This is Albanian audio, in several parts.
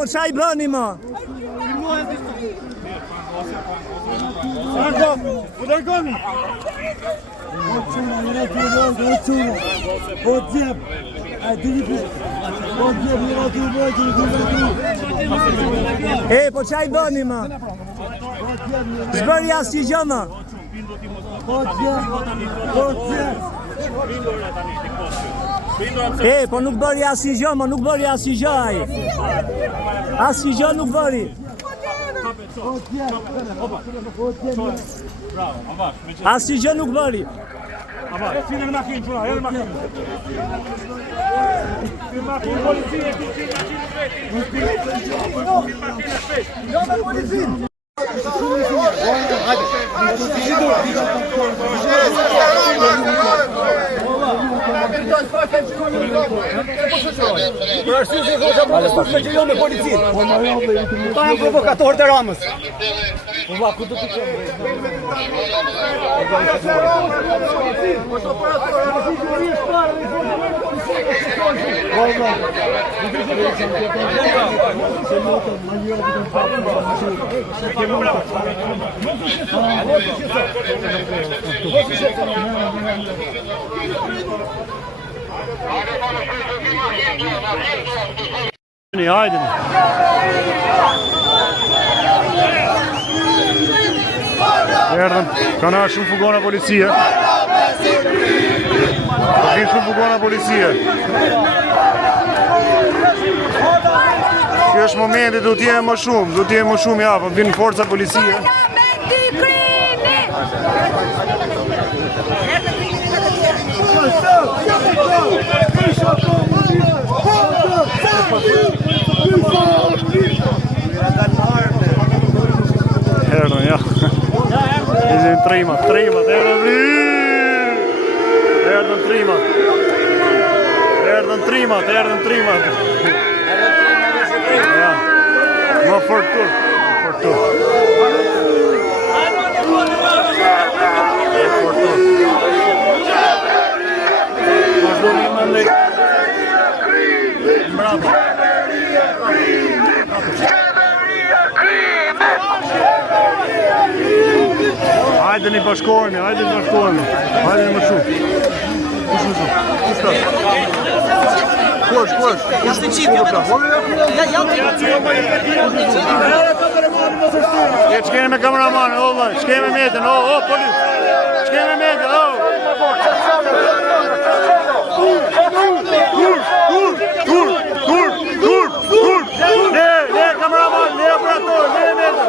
Po qa I bëni ma? Po dërgoni! Po djep! Po qa I bëni ma? Zbërja si gjë ma? Po nuk bëri asnjë gjë, ma nuk bëri asnjë gjë ai. Asnjë gjë nuk bëri. Asnjë gjë nuk bëri. Fine në makinë, quna, herë në makinë. Fine makinë, policie, fine makinë shpejt. Jo me policinë. Për arsye se kosha më të me që jo me policinë. Ta janë provokatorë të Ramës. Ku do t'i Hajdeni. Erdhëm, kanë ardhur shumë fugona policie. Kanë shumë fugona policie. Kjo është momenti, do t'jemi më shumë, ja, po vinë forca policie. Erdhën, ja. Izin trimat, erdhën trimat. Ja. Më fortur. Bravo. Hajdeni bashkohemi. Hajdeni më shumë. Kush? Jashtë të qitë, jo vetëm. Shkene me kameramanë, o vëllai, shkene me metën, o polis. Shkene me metën, o. Tur. Ne kameraman, ne operator, ne metën.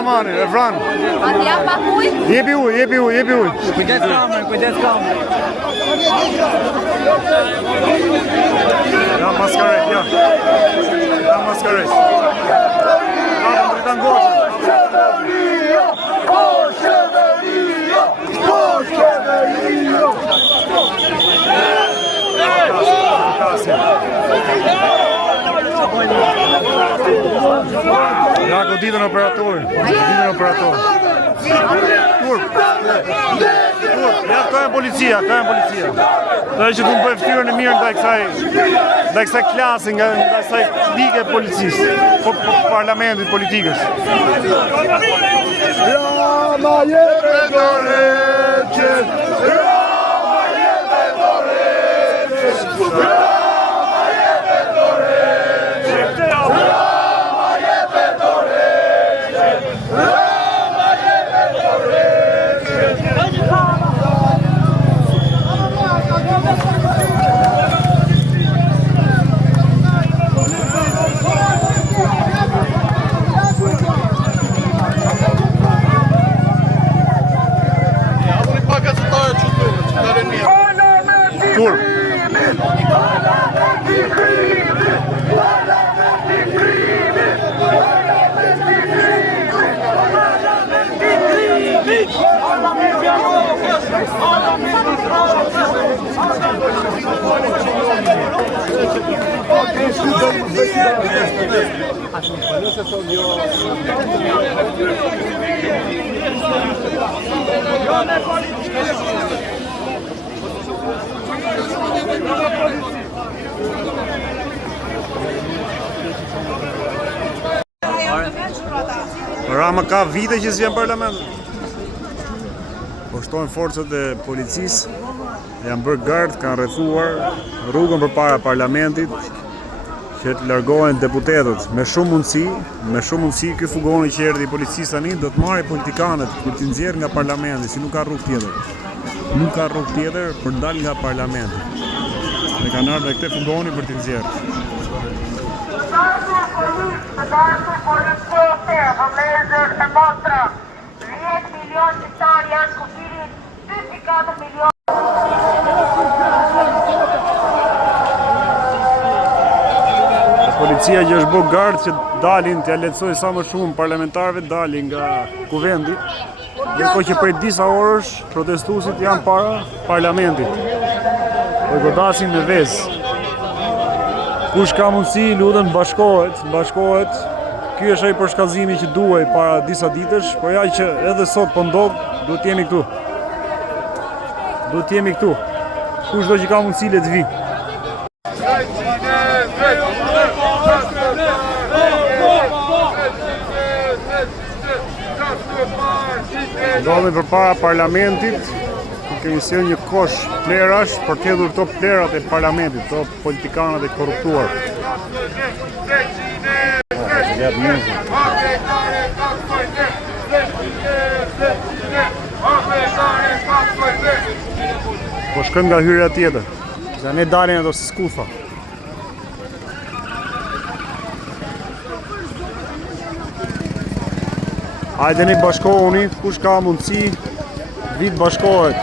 kameramani, e vran. Atë jam pak ujë? Jepi ujë. Kujdes kamerën. Ja maskaret, ja. Ja maskaret. Ja, dritan goqë. Ja, ko ditën operatorin. Turp. Ja, ka e policia. Dhe që du më bëjë ftyrën e mirë ndaj kësaj klasi, ndaj kësaj lige policisë, parlamentit politikës. Rama jepe Dorečet! Rama jepe Dorečet! Rama jepe Dorečet! Rama jepe Dorečet! Rama jepe Dorečet! Turp. Rama ka vite që s'vjen parlament. Po shtojnë forcat e policisë, janë bërë gardë, kanë rrethuar rrugën përpara parlamentit që të largohen deputetët. Me shumë mundësi ky fugoni që erdhi i policisë tani do të marrë politikanët për t'i nxjerrë nga parlamenti, si nuk ka rrugë tjetër. Nuk ka rrugë tjetër për dal nga parlamenti. Dhe kanë ardhur me këtë fugoni për t'i nxjerrë. Policia që është bërë gardë që dalin t'ja lehtësoj sa më shumë parlamentarëve dalin nga kuvendi, ndërkohë që prej disa orësh protestuesit janë para parlamentit. Po godasin me vezë. Kush ka mundësi, lutem bashkohet. Ky është ai përshkallëzimi që duhej para disa ditësh, por ja që edhe sot po ndodh, duhet jemi këtu. Kushdo që ka mundësi le të vi. Ndodhemi përpara parlamentit, ku kemi sjellë një kosh plerash për të hedhur këto plerat e parlamentit, këto politikanët e korruptuar. Po shkojmë nga hyrja tjetër, se ne dalin ato si skufa. Hajde ne bashkohuni, kush ka mundësi, vit bashkohet.